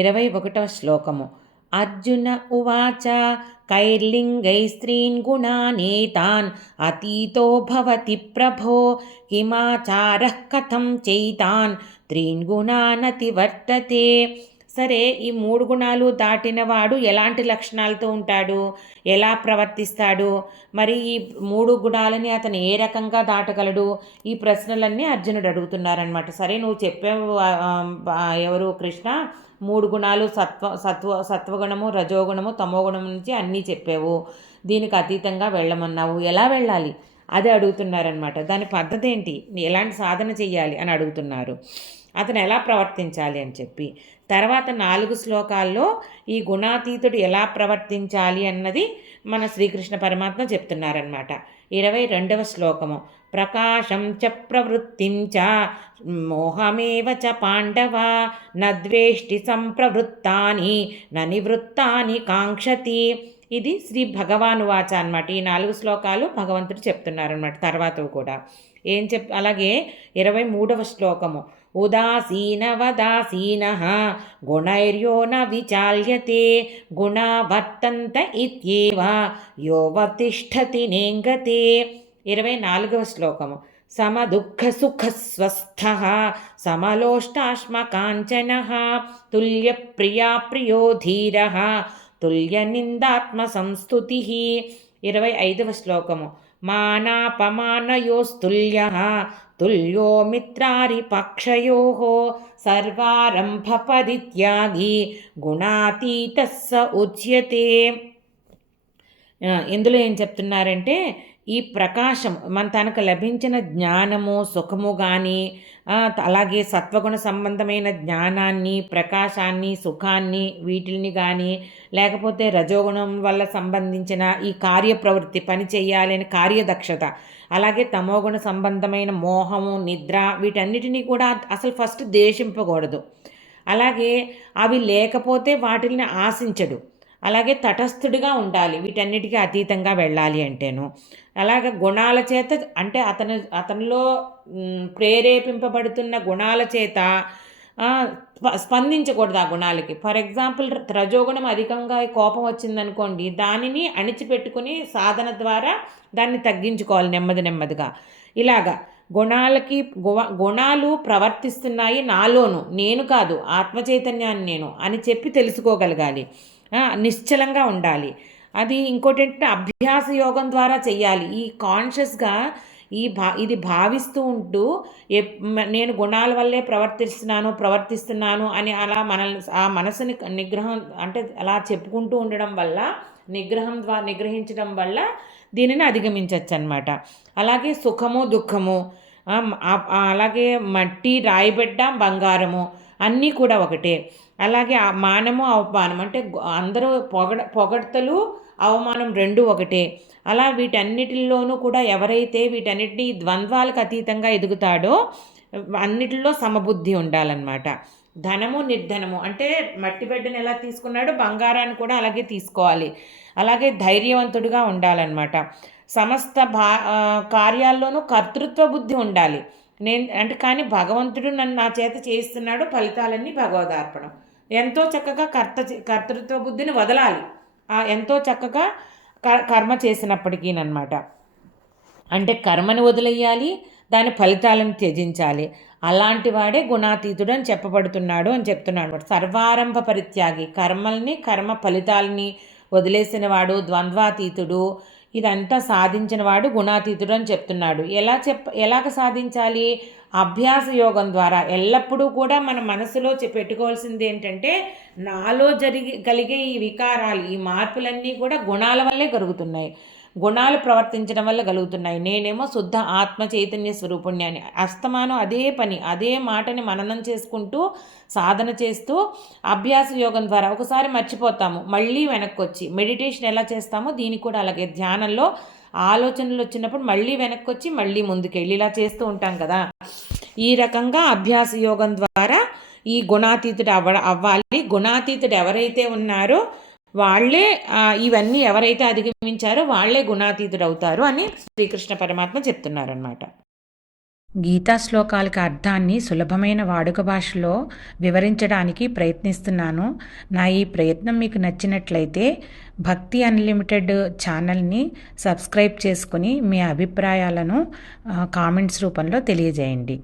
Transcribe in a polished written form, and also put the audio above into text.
21వ శ్లోకము. అర్జున ఉవాచ కైర్లింగైస్త్రీన్ గుణానేతాన్ అతీతో భవతి ప్రభో కిమాచారః కథం చైతాన్ త్రీన్ గుణానతి వర్తతే. సరే, ఈ 3 గుణాలు దాటినవాడు ఎలాంటి లక్షణాలతో ఉంటాడు, ఎలా ప్రవర్తిస్తాడు, మరి ఈ 3 గుణాలని అతను ఏ రకంగా దాటగలడు, ఈ ప్రశ్నలన్నీ అర్జునుడు అడుగుతున్నారనమాట. సరే, నువ్వు చెప్పావు ఎవరు కృష్ణ, 3 గుణాలు సత్వగుణము, రజోగుణము, తమోగుణం నుంచి అన్నీ చెప్పావు, దీనికి అతీతంగా వెళ్ళమన్నావు, ఎలా వెళ్ళాలి అదే అడుగుతున్నారనమాట. దాని పద్ధతి ఏంటి, ఎలాంటి సాధన చెయ్యాలి అని అడుగుతున్నారు, అతను ఎలా ప్రవర్తించాలి అని చెప్పి. తర్వాత 4 శ్లోకాల్లో ఈ గుణాతీతుడు ఎలా ప్రవర్తించాలి అన్నది మన శ్రీకృష్ణ పరమాత్మ చెప్తున్నారనమాట. 22వ శ్లోకము. ప్రకాశం చ ప్రవృత్తిం చ మోహమేవ చ పాండవ నద్వేష్టి సంప్రవృత్తాని న నివృత్తాని కాంక్షతి. ఇది శ్రీ భగవాను వాచ అనమాట. ఈ 4 శ్లోకాలు భగవంతుడు చెప్తున్నారనమాట. తర్వాత కూడా అలాగే 23వ శ్లోకము. ఉదాసీనవదాసీనః గుణైర్యో న విచాల్యతే గుణా వర్తంత ఇత్యేవ యో వర్తిష్ఠతి నేంగతే. 24వ శ్లోకము. సమదుఃఖసుఖస్वस्थः సమలోష్టాశ్మకాంచనః తుల్యప్రియా ప్రియో ధీరః తుల్యనిందాత్మసంస్తుతిః. 25వ శ్లోకము. మానాపమానయోస్తుల్యః తుల్యో మిత్రారిపక్షయోః సర్వారంభ పరిత్యాగి గుణాతీతః స ఉచ్యతే. ఇందులో ఏం చెప్తున్నారంటే, ఈ ప్రకాశం తనకు లభించిన జ్ఞానము, సుఖము కానీ, అలాగే సత్వగుణ సంబంధమైన జ్ఞానాన్ని, ప్రకాశాన్ని, సుఖాన్ని, వీటిని కానీ, లేకపోతే రజోగుణం వల్ల సంబంధించిన ఈ కార్యప్రవృత్తి, పని చేయాలని కార్యదక్షత, అలాగే తమోగుణ సంబంధమైన మోహము, నిద్ర, వీటన్నిటినీ కూడా అసలు ఫస్ట్ ద్వేషింపకూడదు. అలాగే అవి లేకపోతే వాటిని ఆశించడు. అలాగే తటస్థుడిగా ఉండాలి, వీటన్నిటికీ అతీతంగా వెళ్ళాలి అంటేను. అలాగే గుణాల చేత, అంటే అతనిలో ప్రేరేపింపబడుతున్న గుణాల చేత స్పందించకూడదు ఆ గుణాలకి. ఫర్ ఎగ్జాంపుల్, రజోగుణం అధికంగా కోపం వచ్చిందనుకోండి, దానిని అణిచిపెట్టుకుని సాధన ద్వారా దాన్ని తగ్గించుకోవాలి నెమ్మదిగా. ఇలాగా గుణాలు ప్రవర్తిస్తున్నాయి నాలోను, నేను కాదు, ఆత్మచైతన్యాన్ని నేను అని చెప్పి తెలుసుకోగలగాలి. నిశ్చలంగా ఉండాలి. అది ఇంకోటి ఏంటంటే అభ్యాస యోగం ద్వారా చెయ్యాలి. ఈ కాన్షియస్గా ఇది భావిస్తూ ఉంటూ నేను గుణాల వల్లే ప్రవర్తిస్తున్నాను అని అలా ఆ మనసుని నిగ్రహం, అంటే అలా చెప్పుకుంటూ ఉండడం వల్ల, నిగ్రహించడం వల్ల దీనిని అధిగమించవచ్చు అన్నమాట. అలాగే సుఖము, దుఃఖము, అలాగే మట్టి, రాయిబిడ్డ, బంగారము అన్నీ కూడా ఒకటే. అలాగే మానము, అవమానం, అంటే అందరూ పొగడ్తలు, అవమానం రెండు ఒకటే. అలా వీటన్నిటిల్లోనూ కూడా ఎవరైతే వీటన్నిటినీ ద్వంద్వాలకు అతీతంగా ఎదుగుతాడో అన్నిటిలో సమబుద్ధి ఉండాలన్నమాట. ధనము, నిర్ధనము, అంటే మట్టి బిడ్డను ఎలా తీసుకున్నాడో బంగారాన్ని కూడా అలాగే తీసుకోవాలి. అలాగే ధైర్యవంతుడిగా ఉండాలన్నమాట. సమస్త కార్యాల్లోనూ కర్తృత్వ బుద్ధి ఉండాలి. కానీ భగవంతుడు నా చేత చేయిస్తున్నాడు, ఫలితాలన్నీ భగవదార్పణం. ఎంతో చక్కగా కర్తృత్వ బుద్ధిని వదలాలి, ఎంతో చక్కగా కర్మ చేసినప్పటికీనమాట. అంటే కర్మని వదిలేయాలి, దాని ఫలితాలను త్యజించాలి. అలాంటి వాడే గుణాతీతుడు అని చెప్పబడుతున్నాడు అని చెప్తున్నాడు అనమాట. సర్వారంభ పరిత్యాగి, కర్మ ఫలితాలని వదిలేసిన వాడు ద్వంద్వాతీతుడు. ఇదంతా సాధించిన వాడు గుణాతీతుడు అని చెప్తున్నాడు. ఎలాగ సాధించాలి? అభ్యాస యోగం ద్వారా. ఎల్లప్పుడూ కూడా మన మనసులో పెట్టుకోవాల్సింది ఏంటంటే, నాలో కలిగే ఈ వికారాలు, ఈ మార్పులన్నీ కూడా గుణాల వల్లే కలుగుతున్నాయి, గుణాలు ప్రవర్తించడం వల్ల కలుగుతున్నాయి. నేనేమో శుద్ధ ఆత్మ చైతన్య స్వరూపుణ్ణి అని అస్తమానం అదే మాటని మననం చేసుకుంటూ సాధన చేస్తూ అభ్యాస యోగం ద్వారా ఒకసారి మర్చిపోతాము, మళ్ళీ వెనక్కి వచ్చి మెడిటేషన్ ఎలా చేస్తామో దీనికి కూడా అలాగే ధ్యానంలో ఆలోచనలు వచ్చినప్పుడు మళ్ళీ వెనక్కి వచ్చి మళ్ళీ ముందుకెళ్ళి ఇలా చేస్తూ ఉంటాం కదా. ఈ రకంగా అభ్యాస యోగం ద్వారా ఈ గుణాతీతుడు అవ్వాలి. గుణాతీతుడు ఎవరైతే ఉన్నారో వాళ్ళే, ఇవన్నీ ఎవరైతే అధిగమించారో వాళ్ళే గుణాతీతుడు అవుతారు అని శ్రీకృష్ణ పరమాత్మ చెప్తున్నారనమాట. గీతా శ్లోకాలకి అర్థాన్ని సులభమైన వాడుక భాషలో వివరించడానికి ప్రయత్నిస్తున్నాను. నా ఈ ప్రయత్నం మీకు నచ్చినట్లయితే భక్తి అన్లిమిటెడ్ ఛానల్ని సబ్స్క్రైబ్ చేసుకుని మీ అభిప్రాయాలను కామెంట్స్ రూపంలో తెలియజేయండి.